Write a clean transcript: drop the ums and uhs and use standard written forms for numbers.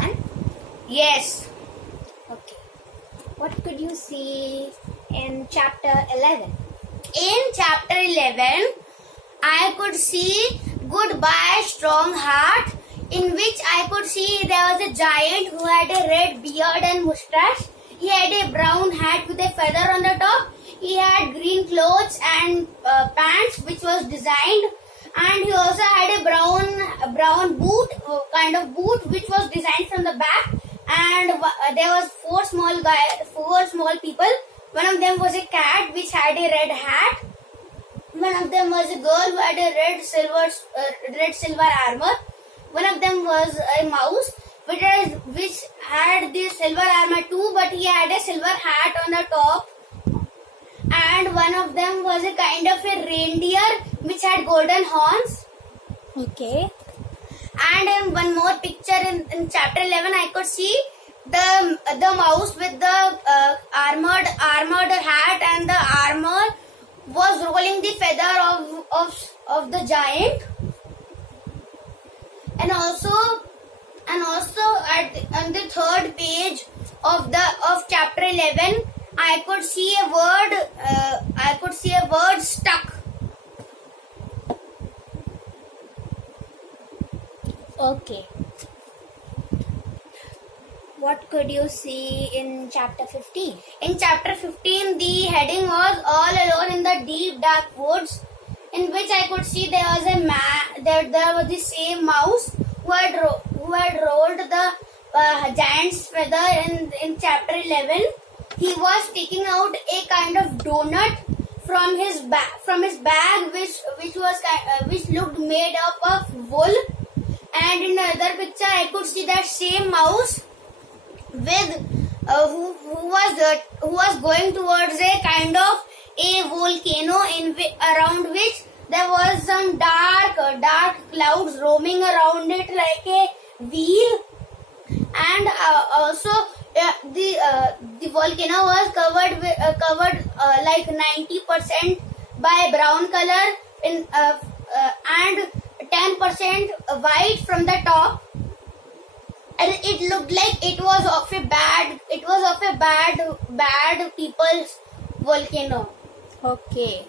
done? Yes. Okay. What could you see in chapter 11? In chapter 11, I could see Goodbye Strong Heart, in which I could see there was a giant who had a red beard and mustache. He had a brown hat with a feather on the top. He had green clothes and pants which was designed, and he also had a brown boot, kind of boot, which was designed from the back. And there was four small people. One of them was a cat which had a red hat. One of them was a girl who had a red silver armor. One of them was a mouse which had the silver armor too, but he had a silver hat on the top. And one of them was a kind of a reindeer which had golden horns. Okay. And in one more picture in chapter 11, I could see the mouse with the armored hat, and the armor was rolling the feather of the giant. And also on the third page of chapter 11, I could see a word stuck. Okay. What could you see in chapter 15? In chapter 15, the heading was All Alone in the Deep Dark Woods, in which I could see there was a man. There was the same mouse who had rolled the giant's feather in chapter 11. He was taking out a kind of donut from his bag, which looked made up of wool. And in another picture, I could see that same mouse with who was going towards a kind of a volcano around which there was some dark clouds roaming around it like a wheel. And also the volcano was covered like 90% by brown color and 10% white from the top, and it looked like it was of a bad people's volcano. Okay.